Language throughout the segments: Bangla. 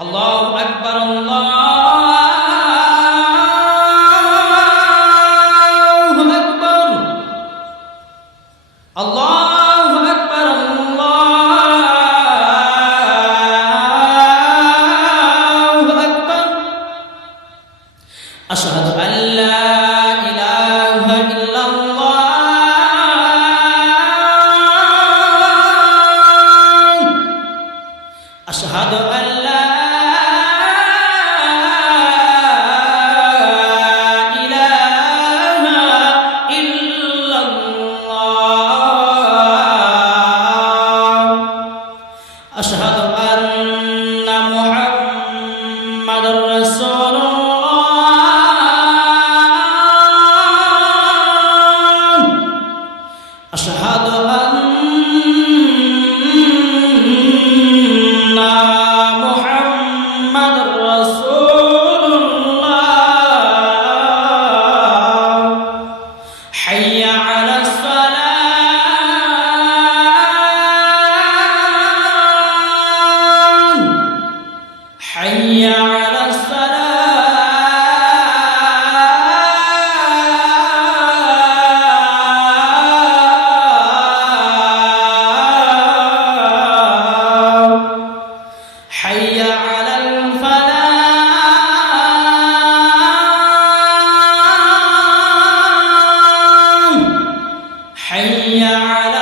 আল্লাহু আকবার আল্লাহু أشهد أن محمد رسول الله. حي على الصلاة حي على على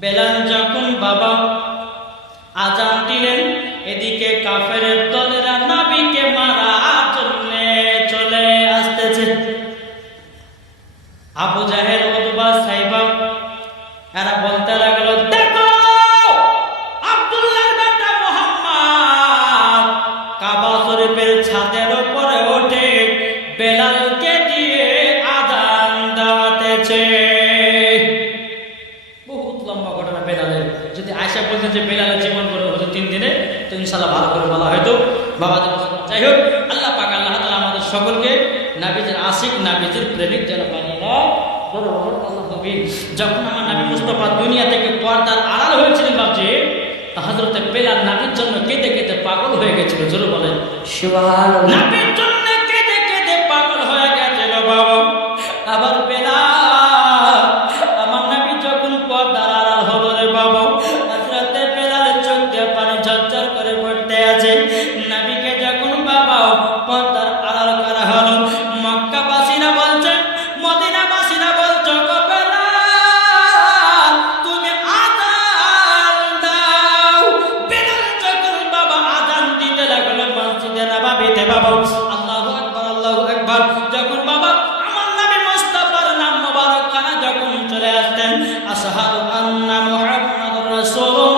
বেলাল যখন বাবা আজান দিলেন এদিকে কাফের দলেরা ঘটনা বেলালের যদি আয়সা বলতেন যে বেলালের জীবন করে হতো তিন দিনে তো ইনশাল্লাহ ভালো করে বলা হয়তো। বাবা যাই হোক আল্লাহ পাক আল্লাহ তালা আমাদের সকলকে নাবিজের আশিক নাবিজের প্রেমিক যেন বানিয়ে। যখন আমার নাবি মুস্তফা দুনিয়া থেকে পর্দার আড়াল হয়েছিলেন ভাবছি হজরতে বেলাল নাবির জন্য কেঁদে কেঁদে পাগল হয়ে গেছিল। জোরে বলেন সুবহানাল্লাহ। নাবির জন্য চলে আসতেন আসাহাদ আন্না মোহাম্মদ রসুল